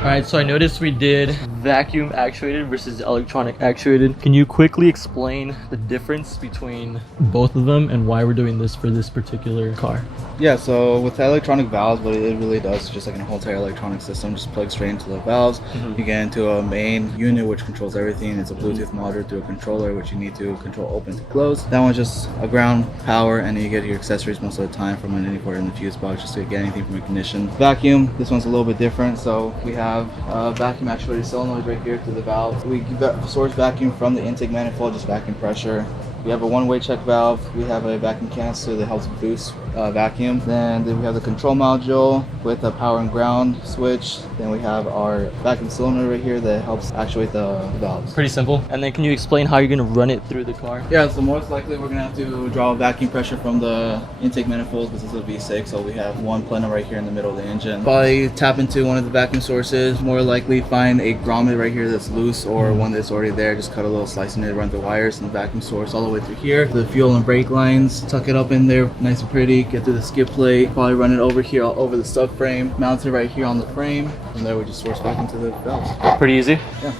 Alright, so I noticed we did vacuum actuated versus electronic actuated. Can you quickly explain the difference between both of them and why we're doing this for this particular car? Yeah, so with the electronic valves, what it really does is just like a whole entire electronic system, just plugs straight into the valves. You get into a main unit which controls everything. It's a Bluetooth monitor through a controller which you need to control open to close. That one's just a ground power, and then you get your accessories most of the time from any port in the fuse box just to get anything from ignition. Vacuum, this one's a little bit different. So we have a vacuum actuated solenoid right here to the valve. We source vacuum from the intake manifold, just vacuum pressure. We have a one-way check valve. We have a vacuum canister that helps boost vacuum. Then we have the control module with a power and ground switch. Then we have our vacuum cylinder right here that helps actuate the valves. Pretty simple. And then can you explain how you're going to run it through the car? Yeah, so most likely we're going to have to draw vacuum pressure from the intake manifold because this is a V6. So we have one plenum right here in the middle of the engine. Probably tap into one of the vacuum sources. More likely find a grommet right here that's loose or one that's already there. Just cut a little slice in it, run the wires and the vacuum source all the way through here. The fuel and brake lines, tuck it up in there nice and pretty, get through the skid plate, probably run it over here over the subframe, mount it right here on the frame. From there we just source back into the valves. Pretty easy. Yeah.